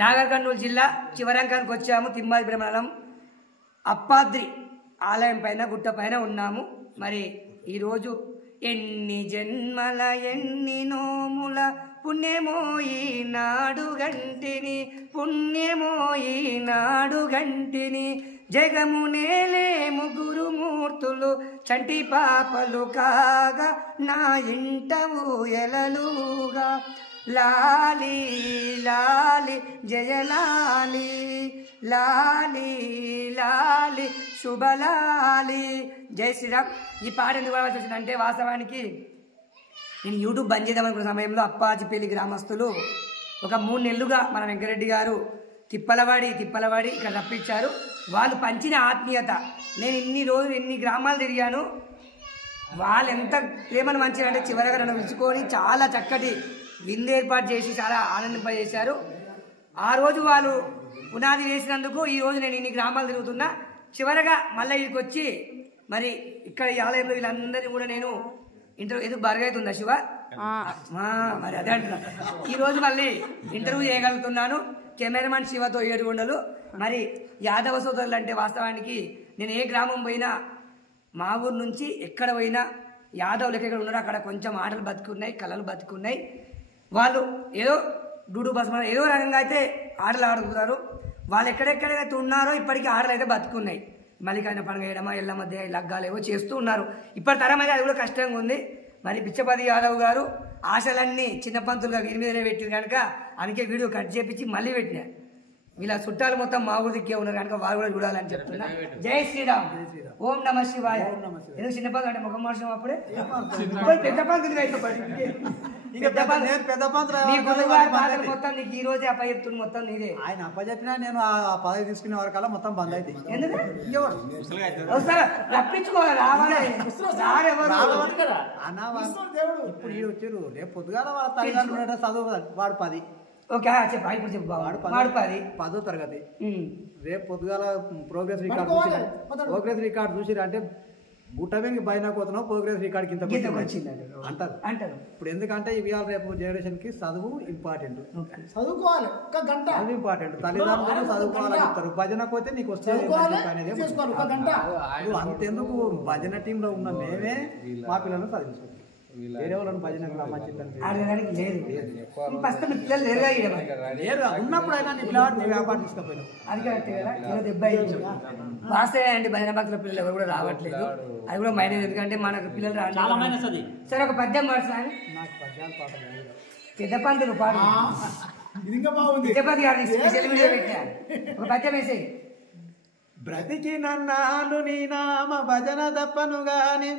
నాగర్ కర్నూలు జిల్లా చివరంకానికి వచ్చాము. తిమ్మాది మండలం అప్పాద్రి ఆలయం పైన గుట్ట పైన ఉన్నాము. మరి ఈరోజు ఎన్ని జన్మల ఎన్ని నోముల పుణ్యమోయి నాడు గంటిని పుణ్యమోయి నాడు గంటిని జగమునేలే ముగ్గురు మూర్తులు చంటి పాపలు కాగా నా ఇంట ఊయలలుగా లాలి లాలి జయలాలి లాలి లాలి శుభలాలి జై శ్రీరామ్. ఈ పాట ఎందుకు రావాల్సి వచ్చిందంటే వాస్తవానికి నేను యూట్యూబ్ బంద్ చేద్దామనుకున్న సమయంలో అప్పాజిపల్లి గ్రామస్తులు ఒక 3 నెలలుగా మన వెంకరెడ్డి గారు తిప్పలవాడి ఇక్కడ రప్పించారు. వాళ్ళు పంచిన ఆత్మీయత నేను ఇన్ని రోజులు ఎన్ని గ్రామాలు తిరిగాను. వాళ్ళు ఎంత ప్రేమను మంచిగా అంటే చివరిగా నన్ను పిలుచుకొని చాలా చక్కటి విందు ఏర్పాటు చేసి చాలా ఆనందింపజేశారు. ఆ రోజు వాళ్ళు పునాది వేసినందుకు ఈ రోజు నేను ఇన్ని గ్రామాలు తిరుగుతున్నా. చివరగా మళ్ళీ ఇక్కడికి వచ్చి మరి ఇక్కడ ఈ ఆలయంలో వీళ్ళందరినీ కూడా నేను ఇంటర్వ్యూ ఎందుకు బాగా అవుతుందా శివ మరి అదే అంటున్నా. ఈరోజు మళ్ళీ ఇంటర్వ్యూ చేయగలుగుతున్నాను. కెమెరామెన్ శివతో 7 గుండలు. మరి యాదవ సోదరులు అంటే వాస్తవానికి నేను ఏ గ్రామం పోయినా మా ఊరు నుంచి ఎక్కడ పోయినా యాదవులు ఎక్కడ ఉన్నారో అక్కడ కొంచెం ఆటలు బతుకున్నాయి, కళలు బతుకున్నాయి. వాళ్ళు ఏదో డూడు బస్ ఏదో రకంగా అయితే ఆటలు ఆడుతున్నారు. వాళ్ళు ఎక్కడెక్కడైతే ఉన్నారో ఇప్పటికీ ఆటలు అయితే బతుకున్నాయి. మల్లికార్జున పండుగ వేయడమా ఎల్ల మధ్య లగ్గాలు ఏవో చేస్తూ ఉన్నారు. ఇప్పటి తరం అయితే అది కూడా కష్టంగా ఉంది. మరి బిచ్చపతి యాదవ్ గారు ఆశలన్నీ చిన్న పంతులుగా వీరి మీదనే పెట్టింది కనుక అందుకే వీడియో కట్ చేపించి మళ్ళీ పెట్టినా. వీళ్ళ చుట్టాలు మొత్తం మా ఊరి దిక్కే ఉన్నారు కనుక వారు కూడా చూడాలని చెప్తున్నా. జై శ్రీరామ్. ఓం నమ శివాయ. ఎందుకు చిన్న పంతులు అంటే ముఖం మార్చం అప్పుడే పెద్ద పంతులు మొత్తం నీకు ఈ రోజే అప్ప చెప్తుంది. మొత్తం నీదే ఆయన అప్ప చెప్పినా నేను ఆ పదవి తీసుకునే వరకల్లా మొత్తం బంద్ అయితే రప్పించుకోవాలి రావాలి. ఇప్పుడు ఈడు వచ్చారు. రేపు పొద్దుగాల వాళ్ళ తల్లిదండ్రులు చదువు వాడు 10. ఓకే చెప్పు ఇప్పుడు చెప్పు. వాడు 10వ తరగతి. రేపు పొద్దుగాల ప్రోగ్రెస్ రికార్డ్ చూసిరు అంటే గుట్టమేకి బయట పోతున్నావు ప్రోగ్రెస్ రికార్డ్ కింద అంటారు. ఇప్పుడు ఎందుకంటే ఇవాళ రేపు జనరేషన్ కి చదువు ఇంపార్టెంట్. చదువుకోవాలి ఒక గంట చదువు ఇంపార్టెంట్. తల్లిదండ్రులు చదువుకోవాలని చెప్తారు. భజన పోతే నీకు వస్తే అంతెందుకు భజన టీంలో ఉన్న మేమే మా పిల్లలను చదివించాం. వేరే వాళ్ళని భజన ఉన్నప్పుడు అయినా నీ పిల్లవాడు నీ వ్యాపారం తీసుకుపోయినావు. అది కరెక్ట్ కదా. 75 వాస్తవే అండి. భజన భక్తుల పిల్లలు ఎవరు కూడా రావట్లేదు. అది కూడా మైనస్. ఎందుకంటే మనకు పిల్లలు రావాలి. సరే ఒక పద్యం పాడు. నాకు పద్యాలు పాట పెద్ద పంతులు పాడు. తిరుపతి గారు స్పెషల్ వీడియో పెట్టా. ఒక పద్యం వేసేయి. బ్రతికి నన్నాళ్ళు నీ నామ భజన తప్పను గాని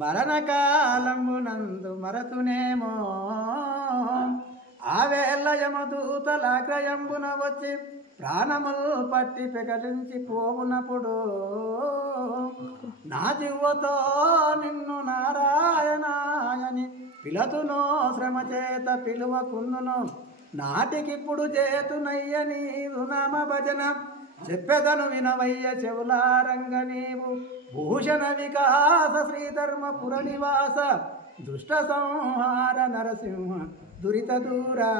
మరణకాలమునందు మరతునేమో ఆవేళ యమదూతలాగ్రయంబున వచ్చి ప్రాణములు పట్టి పెకలించి పోవునప్పుడు నా జివ్వతో నిన్ను నారాయణాయని పిలతునో శ్రమ చేత పిలువకుందును నాటికిప్పుడు చేతునయ్య నీవు నామ భజన చెప్పెదను వినవయ్య చెవులారంగ నీవు భూషణ వికాస శ్రీధర్మపుర నివాస దుష్ట సంహార నరసింహ దురిత దూరా.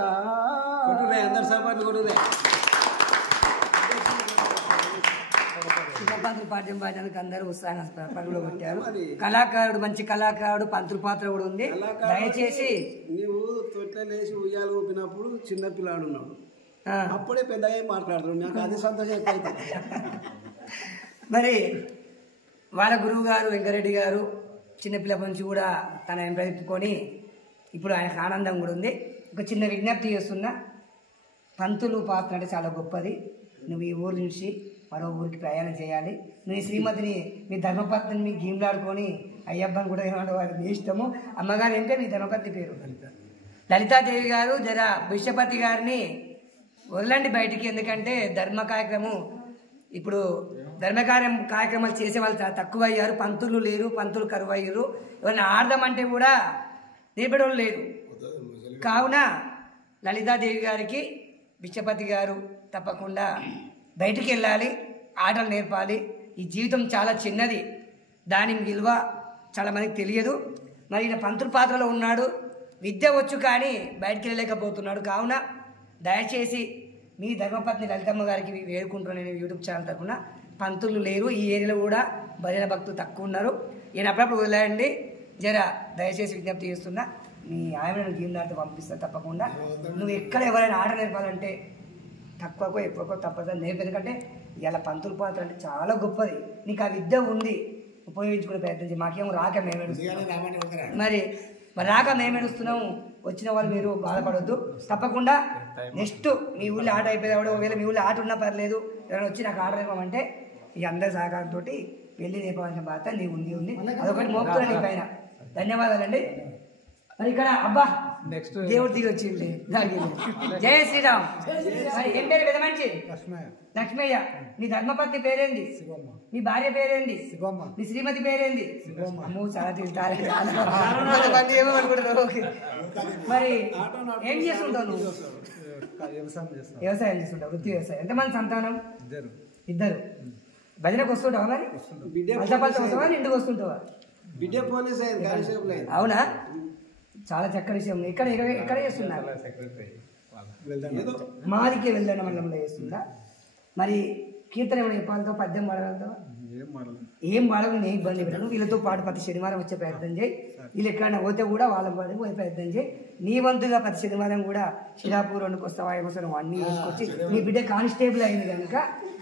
పంతులు పాఠ్యం పాడడానికి అందరూ ఉత్సాహంగా పరుగులో కొట్టారు. కళాకారుడు మంచి కళాకారుడు పంతులు పాత్ర కూడా ఉంది. దయచేసి నీవు తొట్లేసి ఉయ్యాలు ఊపినప్పుడు చిన్న పిల్లాడు ఉన్నాడు. అప్పుడే పెద్దగా మాట్లాడుతున్నాడు. నాకు అది సంతోషం అయితే. మరి వాళ్ళ గురువు గారు వెంకరెడ్డి గారు చిన్నపిల్ల నుంచి కూడా తన ప్రయత్నించుకొని ఇప్పుడు ఆయనకు ఆనందం కూడా ఉంది. ఒక చిన్న విజ్ఞప్తి చేస్తున్నా. పంతులు పాత్ర అంటే చాలా గొప్పది. నువ్వు ఈ ఊరు నుంచి మరో ఊరికి ప్రయాణం చేయాలి. నువ్వు ఈ శ్రీమతిని మీ ధర్మపత్నిని మీ గీమ్లాడుకొని అయ్యబ్బని కూడా ఏమంటే వారికి మీ ఇష్టము. అమ్మగారు ఏంటంటే మీ ధర్మపత్ని పేరు లలితాదేవి గారు. జర బిషపతి గారిని వదలండి బయటికి. ఎందుకంటే ధర్మ కార్యక్రమం ఇప్పుడు కార్యక్రమాలు చేసే వాళ్ళు చాలా తక్కువ అయ్యారు. పంతులు లేరు, పంతులు కరువు అయ్యారు. ఎవరైనా ఆడదామంటే కూడా నిలబడేవాళ్ళు లేరు. కావున లలితాదేవి గారికి బిచ్చపతి గారు తప్పకుండా బయటికి వెళ్ళాలి, ఆటలు నేర్పాలి. ఈ జీవితం చాలా చిన్నది, దాని విలువ చాలా మందికి తెలియదు. మరి ఈయన పంతుల పాత్రలో ఉన్నాడు, విద్య వచ్చు కానీ బయటికి వెళ్ళలేకపోతున్నాడు. కావున దయచేసి మీ ధర్మపత్ని లలితమ్మ గారికి వేడుకుంటున్నాను నేను యూట్యూబ్ ఛానల్ తరఫున. పంతులు లేరు ఈ ఏరియాలో కూడా, భజన భక్తులు తక్కువ ఉన్నారు. ఈయన అప్పుడప్పుడు వదిలేయండి జర, దయచేసి విజ్ఞప్తి చేస్తున్నా. మీ ఆయన గీందారితో పంపిస్తా తప్పకుండా. నువ్వు ఎక్కడ ఎవరైనా ఆట నేర్పాలంటే తక్కువకో ఎక్కువకో తప్పదని నేర్పు. ఎందుకంటే ఇలా పంతులు పాత్ర అంటే చాలా గొప్పది. నీకు ఆ విద్య ఉంది, ఉపయోగించుకునే ప్రయత్నం చేయి. మాకేమో రాక మేమేడుస్తున్నాం, మరి రాక మేమేడుస్తున్నాము. వచ్చిన వాళ్ళు మీరు బాధపడొద్దు. తప్పకుండా నెక్స్ట్ మీ ఊళ్ళో ఆట అయిపోయింది కూడా, ఒకవేళ మీ ఊళ్ళో ఆట ఉన్నా పర్లేదు, ఎవరైనా వచ్చి నాకు ఆట నేర్పమంటే ఈ అందరి సహకారంతో వెళ్ళి నేర్పవలసిన బాధ్యత నీ ఉంది. అదొకటి మోపుతున్నా నీ పైన. ధన్యవాదాలండి. మరి ఇక్కడ అబ్బా నెక్స్ట్ దేవుడు దిగి వచ్చింది. జయ శ్రీరామ్. మరి ఏం పేరు పెద్ద మంచి? లక్ష్మయ్య. నీ ధర్మపత్ని పేరేంది? నీ భార్య పేరేంది? నీ శ్రీమతి పేరేంది? అమ్మో చాలా తింటారు. మరి ఏం చేస్తుంటావు నువ్వు? వ్యవసాయం చేస్తుంటావు, వృత్తి వ్యవసాయం. ఎంతమంది సంతానం? ఇద్దరు. భజనకు వస్తుంటావా? మరి అల్సపల్స వస్తావా, ఇంటికి వస్తుంటావా? అవునా, చాలా చక్కటి విషయం. ఎక్కడ చేస్తున్నారు? మాదికే వెళ్ళిన మండలంలో చేస్తుందా? మరి కీర్తన ఏమైనా చెప్పాలతో, పద్యం పాడగలుగుతావా? ఏం పాడకు, నేను ఇబ్బంది పెట్టను. వీళ్ళతో పాటు ప్రతి శనివారం వచ్చే ప్రయత్నం చేయి. వీళ్ళు ఎక్కడైనా పోతే కూడా వాళ్ళ పాటు పోయే ప్రయత్నం చేయి. నీ వంతుగా ప్రతి శనివారం కూడా షిరాపూర్ వండుకు వస్తావా, ఏమొస్తాను అన్నీ వేసుకొచ్చి. నీ బిడ్డ కానిస్టేబుల్ అయింది కనుక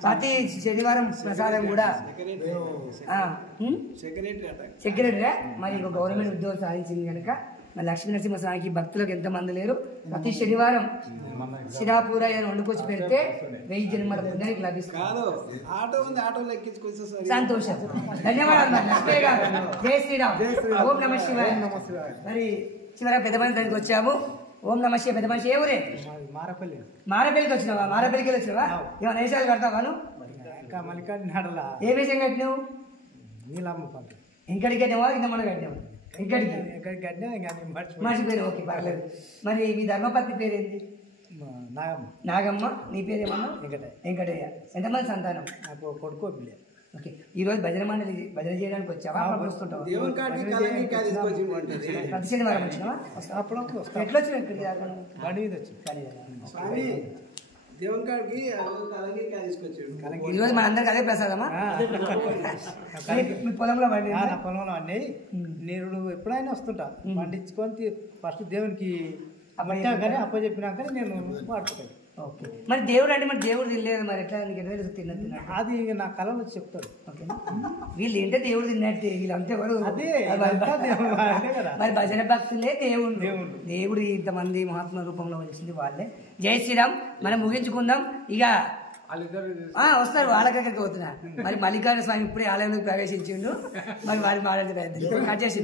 ప్రతి శనివారం ప్రసాదం కూడా సెక్రటరీ. మరి ఒక గవర్నమెంట్ ఉద్యోగం సాధించింది కనుక మరి లక్ష్మీ నరసింహస్వామికి భక్తులకు ఎంతమంది లేరు. ప్రతి శనివారం సిరాపూర వండుకొచ్చి పెడితే 1000 జన్మల పుణ్యానికి లభిస్తుంది. సంతోషం. ధన్యవాదాలు. మరి లక్ష్మీ గారు జై శ్రీరామ్. ఓం నమ శివాయ. మరి చివరి పెద్ద మనిషి దగ్గరికి వచ్చాము. ఓం నమ శివ. పెద్ద మనిషి ఏ ఊరే? మారపల్లికి వచ్చినావా? మారపల్లికి వచ్చినావా? ఏమైనా వేషాలు కడతావాను? ఏ విషయం కట్టినావు? ఇంకడికి కట్టినావా, ఇంత మన కట్టినావు? మర్చిపోయారు. ఓకే, పర్లేదు. మరి మీ ధర్మపత్ని పేరేంటి? నాగమ్మ. నీ పేరేమన్నా? వెంకటయ్య. ఎంతమంది సంతానం? కొడుకో. ఓకే, ఈ రోజు భజన మండలి భజన చేయడానికి వచ్చావా? వస్తుంటావా? ప్రతి శనివారం వచ్చినావా? ఎట్లా వచ్చినా ఇక్కడికి? ఈరోజు మనందరికి అదే ప్రసాదమా? మీ పొలంలో పొలంలో అన్నీ నేను ఎప్పుడైనా వస్తుంటా, పండించుకొని ఫస్ట్ దేవునికి అప్పచెప్పినాక నేను వాడుకుంటాను. ఓకే, మరి దేవుడు అంటే మరి దేవుడు తినలేదు, మరి ఎట్లా తిన్న? అది నా కళలో వచ్చి చెప్తాడు. ఓకేనా? వీళ్ళు ఏంటంటే దేవుడు తిన్నట్టు, వీళ్ళంతే ఎవరు? అదే మరి భజన భక్తులే దేవుడు. దేవుడు ఇంతమంది మహాత్మ రూపంలో వచ్చింది వాళ్ళే. జై శ్రీరామ్. మనం ముగించుకుందాం ఇక. వస్తారు, వాళ్ళ దగ్గరికి పోతున్నా. మరి మల్లికార్జున స్వామి ఇప్పుడే ఆలయంలోకి ప్రవేశించిండు. మరి వారి మాట్లాడితే కట్ చేసి